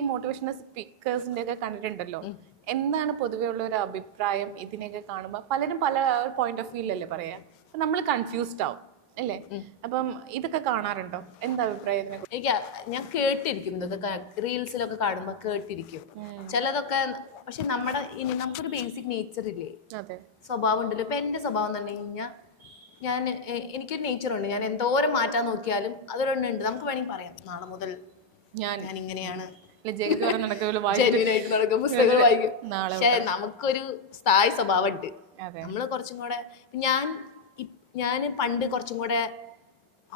ഈ മോട്ടിവേഷണൽ സ്പീക്കേഴ്സിന്റെ ഒക്കെ കണ്ടിട്ടുണ്ടല്ലോ, എന്താണ് പൊതുവെ ഉള്ള ഒരു അഭിപ്രായം ഇതിനെയൊക്കെ കാണുമ്പോൾ? പലരും പല പോയിന്റ് ഓഫ് വ്യൂലല്ലേ പറയാ, അപ്പൊ നമ്മൾ കൺഫ്യൂസ്ഡ് ആവും അല്ലേ? അപ്പം ഇതൊക്കെ കാണാറുണ്ടോ? എന്താ അഭിപ്രായം ഇതിനെ? എനിക്ക് ഞാൻ കേട്ടിരിക്കും, ഇതൊക്കെ റീൽസിലൊക്കെ കാണുമ്പോൾ കേട്ടിരിക്കും ചിലതൊക്കെ. പക്ഷെ നമുക്കൊരു ബേസിക് നേച്ചർ ഇല്ലേ, അതെ, സ്വഭാവം ഉണ്ടല്ലോ. ഇപ്പൊ എന്റെ സ്വഭാവം എന്ന് പറഞ്ഞു കഴിഞ്ഞാൽ എനിക്കൊരു നേച്ചറുണ്ട്. ഞാൻ എന്തോരം മാറ്റാൻ നോക്കിയാലും അതൊരെണ്ണുണ്ട്. നമുക്ക് വേണമെങ്കിൽ പറയാം നാളെ മുതൽ ഞാൻ ഇങ്ങനെയാണ്, നടക്കും, പുസ്തകങ്ങൾ വായിക്കും. പക്ഷെ നമുക്കൊരു സ്ഥായി സ്വഭാവം ഉണ്ട്. നമ്മള് കുറച്ചും കൂടെ, ഞാൻ പണ്ട് കുറച്ചും കൂടെ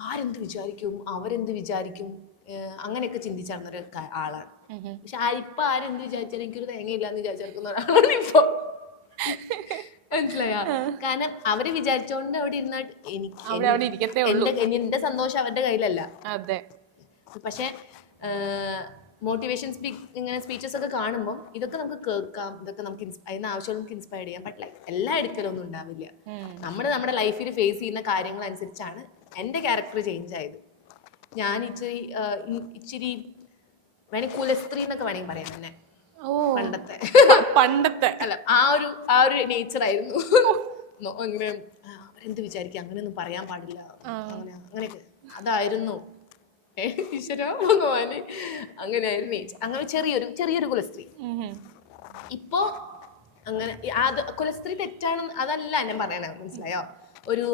ആരെന്ത് വിചാരിക്കും, അവരെന്ത് വിചാരിക്കും, അങ്ങനെയൊക്കെ ചിന്തിച്ചിരുന്നൊരു ആളാണ്. പക്ഷെ ഇപ്പൊ ആരെന്ത് വിചാരിച്ചാലും എനിക്കൊരു തേങ്ങയില്ലാന്ന് വിചാരിച്ചെടുക്കുന്ന ഒരാളാണ് ഇപ്പൊ. മനസ്സിലായോ? കാരണം അവര് വിചാരിച്ചോണ്ട് അവിടെ ഇരുന്നിട്ട് എന്റെ സന്തോഷം അവരുടെ കയ്യിലല്ല. അതെ. പക്ഷെ മോട്ടിവേഷൻ ഇങ്ങനെ സ്പീച്ചസ് ഒക്കെ കാണുമ്പോൾ ഇതൊക്കെ നമുക്ക് കേൾക്കാം, ഇതൊക്കെ നമുക്ക് അതിന് ആവശ്യം നമുക്ക് ഇൻസ്പയർ ചെയ്യാം. ബട്ട് ലൈക്ക് എല്ലാ എടുക്കലൊന്നും ഉണ്ടാവില്ല. നമ്മുടെ ലൈഫിൽ ഫേസ് ചെയ്യുന്ന കാര്യങ്ങൾ അനുസരിച്ചാണ് എൻ്റെ ക്യാരക്ടർ ചേഞ്ച് ആയത്. ഞാൻ ഇച്ചിരി വേണമെങ്കിൽ കുലസ്ത്രീ എന്നൊക്കെ വേണമെങ്കിൽ പറയാം തന്നെ. പണ്ടത്തെ അല്ല, ആ ഒരു നേച്ചർ ആയിരുന്നു. അങ്ങനെ അവരെന്ത് വിചാരിക്കുക, അങ്ങനെയൊന്നും പറയാൻ പാടില്ല, അങ്ങനെയൊക്കെ അതായിരുന്നു. ഈശ്വര ഭഗവാന്, അങ്ങനെയായിരുന്നു നേച്ചർ. അങ്ങനെ ചെറിയൊരു കുലസ്ത്രീ. ഇപ്പോ അങ്ങനെ കുലസ്ത്രീ തെറ്റാണ് അതല്ല ഞാൻ പറയണത്, മനസ്സിലായോ? ഒരു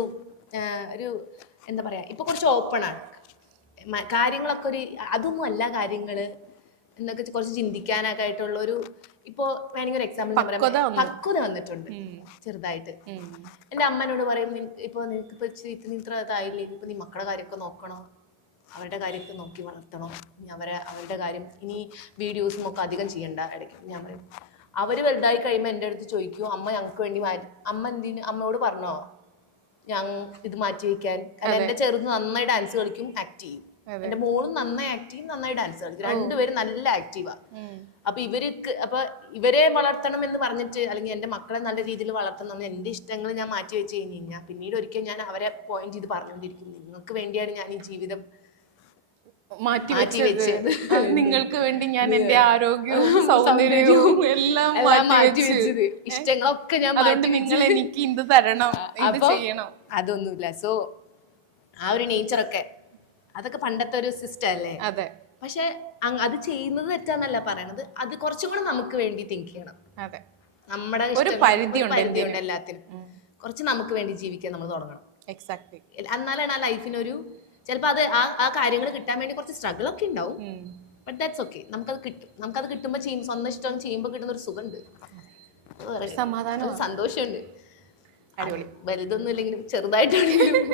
എന്താ പറയാ, ഇപ്പൊ കുറച്ച് ഓപ്പൺ ആണ് കാര്യങ്ങളൊക്കെ. അതൊന്നും അല്ല കാര്യങ്ങള് എന്നൊക്കെ കുറച്ച് ചിന്തിക്കാനൊക്കെ ആയിട്ടുള്ള ഒരു, ഇപ്പോ വേണമെങ്കിൽ ഒരു എക്സാമ്പിൾ പക്വത വന്നിട്ടുണ്ട് ചെറുതായിട്ട്. എന്റെ അമ്മനോട് പറയും, ഇപ്പൊ നിനക്കിപ്പോ ഇത്ര ഇതായില്ലേ, ഇപ്പൊ നീ മക്കളുടെ കാര്യമൊക്കെ നോക്കണോ, അവരുടെ കാര്യമൊക്കെ നോക്കി വളർത്തണം, അവരുടെ കാര്യം ഇനി വീഡിയോസും ഒക്കെ അധികം ചെയ്യണ്ട. ഇടയ്ക്ക് ഞാൻ പറയും, അവര് വലുതായി കഴിയുമ്പോൾ എൻ്റെ അടുത്ത് ചോദിക്കൂ, അമ്മ ഞങ്ങൾക്ക് വേണ്ടി അമ്മയോട് പറഞ്ഞോ ഞാൻ ഇത് മാറ്റി വെക്കാൻ. കാരണം എന്റെ ചെറുത് നന്നായി ഡാൻസ് കളിക്കും, ആക്ട് ചെയ്യും. എന്റെ മോളും നന്നായി ആക്ട് ചെയ്യും, നന്നായി ഡാൻസ് കളിക്കും. രണ്ടുപേരും നല്ല ആക്റ്റീവാ. അപ്പൊ ഇവരെ വളർത്തണം എന്ന് പറഞ്ഞിട്ട്, അല്ലെങ്കിൽ എന്റെ മക്കളെ നല്ല രീതിയിൽ വളർത്തണം, എന്റെ ഇഷ്ടങ്ങൾ ഞാൻ മാറ്റി വെച്ച് കഴിഞ്ഞാൽ പിന്നീട് ഒരിക്കൽ ഞാൻ അവരെ പോയിന്റ് ചെയ്ത് പറഞ്ഞുകൊണ്ടിരിക്കും, നിങ്ങൾക്ക് വേണ്ടിയാണ് ഞാൻ ഈ ജീവിതം മാറ്റി വെച്ചത്, നിങ്ങൾക്ക് വേണ്ടി ഞാൻ എന്റെ ആരോഗ്യവും സൗന്ദര്യവും എല്ലാം മാറ്റി വെച്ചത്, ഇഷ്ടങ്ങളൊക്കെ ഞാൻ, അതുകൊണ്ട് നിങ്ങൾ എനിക്ക് ഇത് തരണം, ഇത് ചെയ്യണം. അതൊന്നുമില്ല. സോ ആ ഒരു നേച്ചറൊക്കെ അതൊക്കെ പണ്ടത്തെ ഒരു സിസ്റ്റം അല്ലേ? അതെ. പക്ഷെ അത് ചെയ്യുന്നത് തെറ്റാന്നല്ല പറയണത്, അത് കുറച്ചും കൂടെ നമുക്ക് വേണ്ടി തിങ്ക് ചെയ്യണം. അതെ, നമ്മുടെ ഒരു പരിധിയുണ്ട് എല്ലാത്തിനും. കുറച്ച് നമുക്ക് വേണ്ടി ജീവിക്കാൻ നമ്മൾ തുടങ്ങണം. എക്സാക്ട്ലി. എന്നാലാണ് ആ ലൈഫിനൊരു, ചിലപ്പോൾ അത് ആ കാര്യങ്ങൾ കിട്ടാൻ വേണ്ടി കുറച്ച് സ്ട്രഗിൾ ഒക്കെ ഉണ്ടാവും. But that's okay. നമുക്കത് കിട്ടും. നമുക്കത് കിട്ടുമ്പോൾ സ്വന്തം ഇഷ്ടം ചെയ്യുമ്പോൾ കിട്ടുന്ന ഒരു സുഖമുണ്ട്, സമാധാനം, സന്തോഷമുണ്ട്. അടിപൊളി. വലുതൊന്നും ഇല്ലെങ്കിലും ചെറുതായിട്ടാണെങ്കിലും